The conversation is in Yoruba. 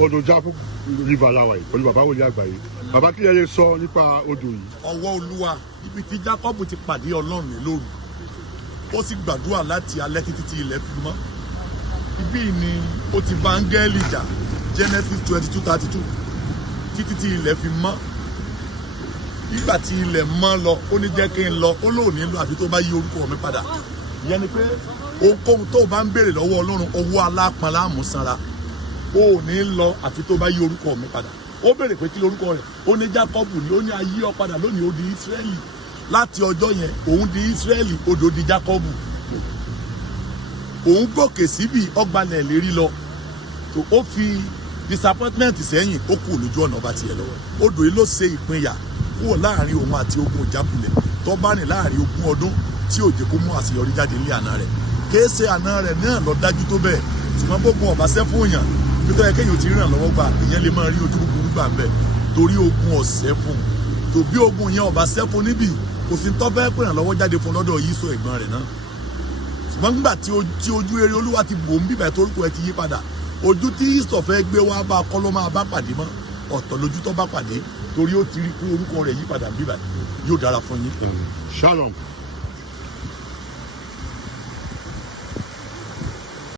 odò Jabbook River láwa yìí pẹ̀lú bàbá wòlíì àgbáyé bàbá kí ẹ lè sọ nípa odò yìí. ọwọ́ Olúwa ibi tí Jacob ti pàdé Ọlọ́run ní lóru ó sì gbàdúrà láti alẹ́ títí tí ilẹ̀ fi mọ́ ibí ni ó ti bá áńgẹ́lì jà Genesis 22:32 títí tí ilẹ̀ fi mọ́ nígbà tí ilẹ̀ mọ́ lọ ó ní jẹ́ kí n lọ ó lóun ní lọ àfi tó bá yí orúkọ mi padà ìyẹn ni pé ohunkóhun tó bá ń béèrè lọ́wọ́ Ọlọ́run owó alápọn láàmúsanra ó ní lọ àfi tó bá yí orúkọ mi padà ó béèrè pé kí lorúkọ rẹ̀ ó ní Jacob ní ó ní ayé ọ padà lónìí ó di Ísírẹ́lì láti ọjọ́ yẹn òun di Ísírẹ́lì odò di Jacob òun gòkè síbi ọgbàlẹ̀ lérí lọ tó ó fi disappointment sẹ́yìn ó kú lójú ọ̀nà ọba tiẹ̀ lọ́wọ́ odò yìí ló ṣe ìpínyà kúrò láàrin òun àti ogun ìjákulẹ̀ tó bá rìn láàrin ogún ọdún tí òjò kó mú àṣeyọrí jáde nílé àná rẹ̀ kéésì àná rẹ̀ náà lọ dájú tó bẹ́ẹ̀ ṣùgbọ́n gbogbo ọba sẹ́fún èèyàn nítorí yẹ kéèyàn ti ràn lọ́wọ́ gbà ìyẹn lè máa rí ojú búburú gbà ń bẹ̀ torí ogun ọ̀sẹ́ fún tó bí ogun yẹn ọba sẹ́fún níbì kò sí tó fẹ́ pè ràn lọ́wọ́ jáde fún lọ́dọ̀ yìí sọ ẹ̀gbọ́n rẹ̀ náà ṣùgbọ́n nígbà tí ojú eré Olúwa ti bò ń bíbẹ̀ torúkọ ẹ ti yí padà ojú tí ìsọ̀ fẹ́ gbé wá bá kọ́ ló máa bá pàdé mọ́ ọ̀tọ̀ lójú tó bá pàdé torí ó ti rí pé orúkọ rẹ̀ yí padà bíbẹ̀ yóò dára fún yín. Shalom.